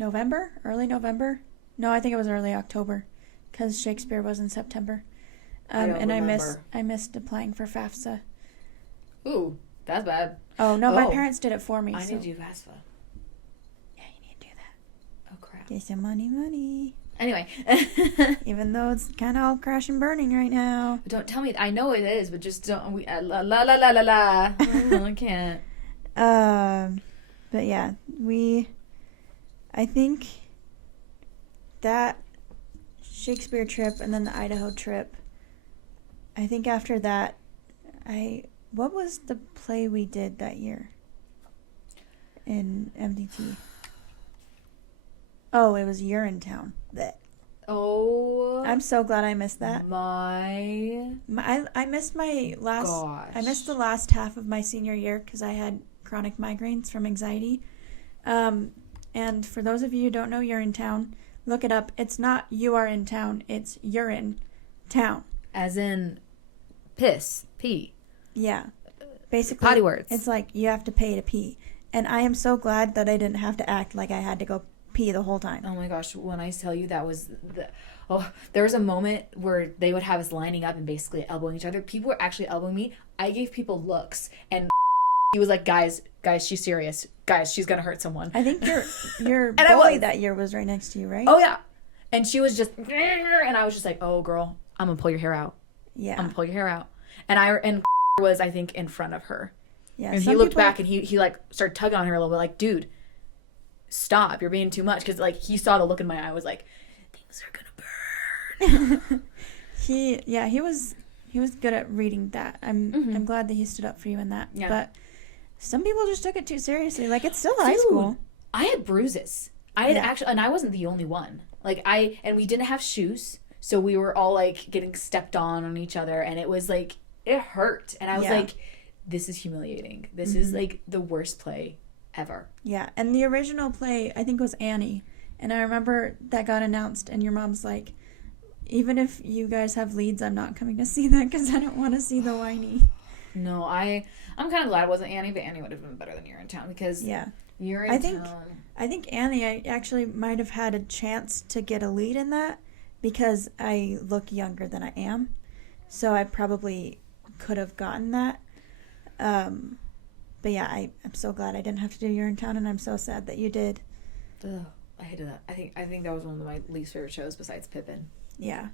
early November. No, I think it was early October, because Shakespeare was in September. I don't remember. I missed applying for FAFSA. Ooh, that's bad. Oh no, my Oh. parents did it for me. I so. need to do FAFSA. Yeah, you need to do that. Oh crap. Get some money. Anyway. Even though it's kind of all crash and burning right now. Don't tell me. I know it is, but just don't. La la la la la la. I can't. But yeah, I think that Shakespeare trip and then the Idaho trip, I think after that, what was the play we did that year in MDT? Oh, it was Urinetown. Blech. Oh. I'm so glad I missed that. I missed my last. Gosh. I missed the last half of my senior year because I had chronic migraines from anxiety. And for those of you who don't know Urinetown, look it up. It's not you are in town. It's you're in town. As in piss, pee. Yeah. Basically, Potty words. It's like you have to pay to pee. And I am so glad that I didn't have to act like I had to go pee the whole time. Oh my gosh, when I tell you that was there was a moment where they would have us lining up and basically elbowing each other. People were actually elbowing me. I gave people looks, and he was like, guys, she's serious. Guys, she's gonna hurt someone. I think your And I bully was. that year was right next to you, right? Oh yeah. And she was just, and I was just like, oh girl, I'm gonna pull your hair out. Yeah. I'm gonna pull your hair out. And was, I think, in front of her. Yeah. And he looked back and he like started tugging on her a little bit, like, dude, stop, you're being too much. Because like he saw the look in my eye, was like, things are gonna burn. he was good at reading that. I'm glad that he stood up for you in that. Yeah. But some people just took it too seriously. Like, it's still high school. I had bruises. I had actually, and I wasn't the only one. Like and we didn't have shoes, so we were all like getting stepped on each other, and it was like, it hurt. And I was like, this is humiliating. This is like the worst play ever. Yeah, and the original play, I think, was Annie. And I remember that got announced, and your mom's like, even if you guys have leads, I'm not coming to see that because I don't want to see the whiny. No, I'm kind of glad it wasn't Annie, but Annie would have been better than Urinetown because Urinetown. I think Annie, I actually might have had a chance to get a lead in that because I look younger than I am. So I probably could have gotten that. But yeah, I'm so glad I didn't have to do Urinetown, and I'm so sad that you did. Ugh, I hated that. I think that was one of my least favorite shows besides Pippin. Yeah.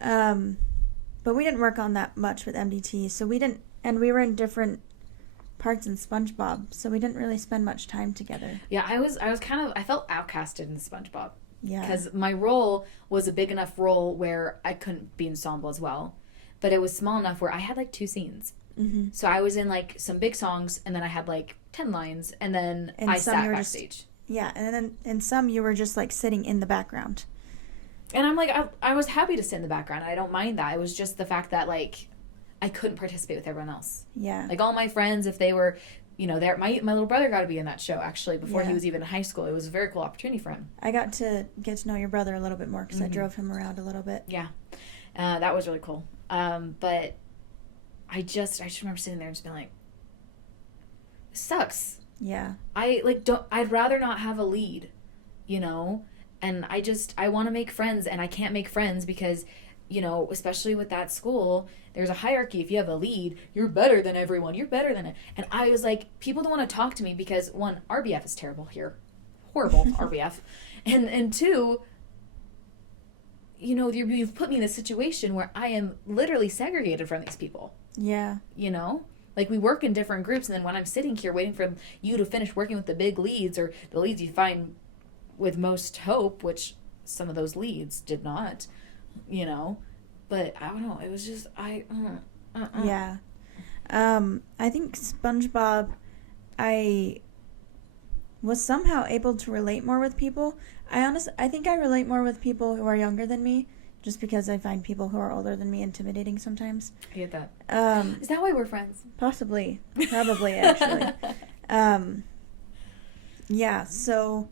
But we didn't work on that much with MDT, so we didn't, and we were in different parts in SpongeBob, so we didn't really spend much time together. Yeah, I was kind of, I felt outcasted in SpongeBob. Yeah. Because my role was a big enough role where I couldn't be ensemble as well, but it was small enough where I had like 2 scenes. Mm-hmm. So I was in like some big songs, and then I had like 10 lines, and then And I some sat you were backstage. Yeah, and then in some you were just like sitting in the background. And I'm like, I was happy to sit in the background. I don't mind that. It was just the fact that like I couldn't participate with everyone else. Yeah. Like all my friends, if they were you know, there my little brother got to be in that show actually before Yeah. he was even in high school. It was a very cool opportunity for him. I got to get to know your brother a little bit more because I drove him around a little bit. Yeah, that was really cool. But I just remember sitting there and just being like, this sucks. Yeah. I'd rather not have a lead, you know? And I want to make friends, and I can't make friends because, you know, especially with that school, there's a hierarchy. If you have a lead, you're better than everyone. You're better than it. And I was like, people don't want to talk to me because, one, RBF is terrible here. Horrible RBF. And two, you know, you've put me in a situation where I am literally segregated from these people. Yeah. You know? Like, we work in different groups, and then when I'm sitting here waiting for you to finish working with the big leads or the leads you find with most hope, which some of those leads did not, you know? But I don't know. It was just, Yeah. I think SpongeBob, I was somehow able to relate more with people. I think I relate more with people who are younger than me, just because I find people who are older than me intimidating sometimes. I get that. Is that why we're friends? Possibly. Probably, actually. Yeah, so,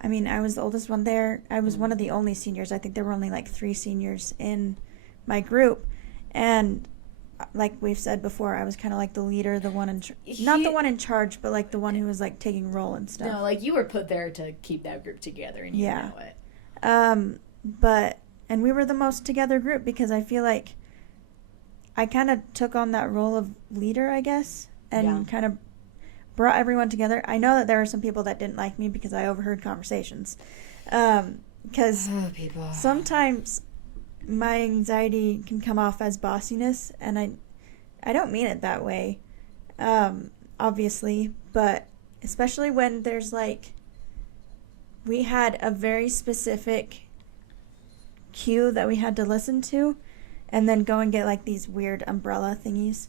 I mean, I was the oldest one there. I was one of the only seniors. I think there were only, like, 3 seniors in my group. And, like we've said before, I was kind of like the leader, the one in not the one in charge, but, like, the one who was, like, taking role and stuff. No, like, you were put there to keep that group together, and you know it. And we were the most together group because I feel like I kind of took on that role of leader, I guess, and kind of brought everyone together. I know that there were some people that didn't like me because I overheard conversations. Because sometimes my anxiety can come off as bossiness, and I don't mean it that way, obviously, but especially when there's, like, we had a very specific cue that we had to listen to, and then go and get, like, these weird umbrella thingies.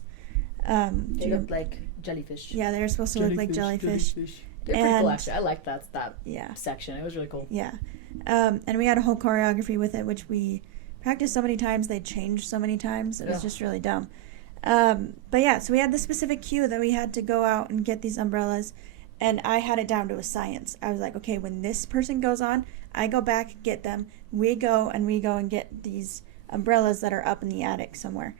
They looked like jellyfish. Yeah, they were supposed to look like jellyfish. They're pretty cool, actually. I liked that section. It was really cool. Yeah. And we had a whole choreography with it, which we practiced so many times. They changed so many times. It was just really dumb. But yeah, so we had this specific cue that we had to go out and get these umbrellas, and I had it down to a science. I was like, okay, when this person goes on, I go back, get them. We go and get these umbrellas that are up in the attic somewhere.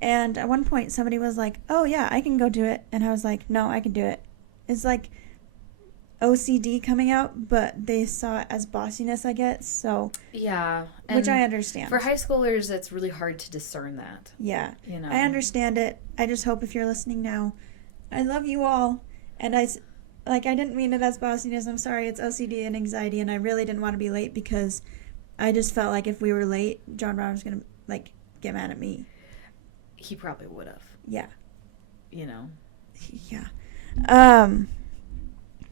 And at one point, somebody was like, oh, yeah, I can go do it. And I was like, no, I can do it. It's like OCD coming out, but they saw it as bossiness, I guess. So yeah, which I understand. For high schoolers, it's really hard to discern that. Yeah, you know, I understand it. I just hope if you're listening now, I love you all, and I didn't mean it as bossiness. I'm sorry. It's OCD and anxiety, and I really didn't want to be late because I just felt like if we were late, John Brown was gonna get mad at me. He probably would have. Yeah. You know. Yeah.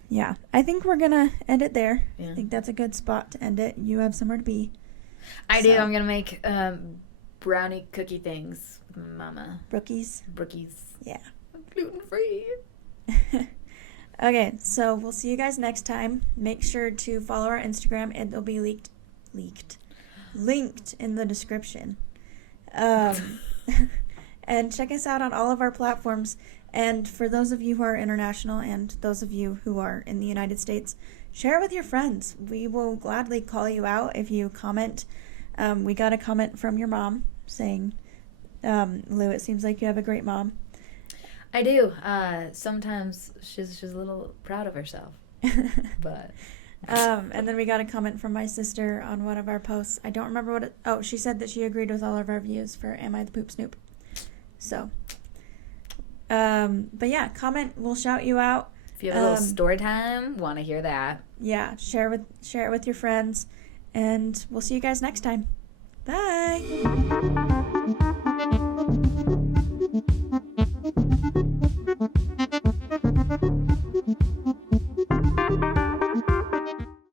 Yeah. I think we're gonna end it there. Yeah. I think that's a good spot to end it. You have somewhere to be. I do. I'm gonna make brownie cookie things with Mama. Brookies. Yeah. Gluten free. Okay, so we'll see you guys next time. Make sure to follow our Instagram. It'll be linked in the description. And check us out on all of our platforms. And for those of you who are international and those of you who are in the United States, share it with your friends. We will gladly call you out if you comment. We got a comment from your mom saying, Lou, it seems like you have a great mom. I do. Sometimes she's a little proud of herself. But and then we got a comment from my sister on one of our posts. I don't remember she said that she agreed with all of our views for Am I the Poop Snoop? So, but yeah, comment. We'll shout you out. If you have a little story time, want to hear that. Yeah, share it with your friends, and we'll see you guys next time. Bye.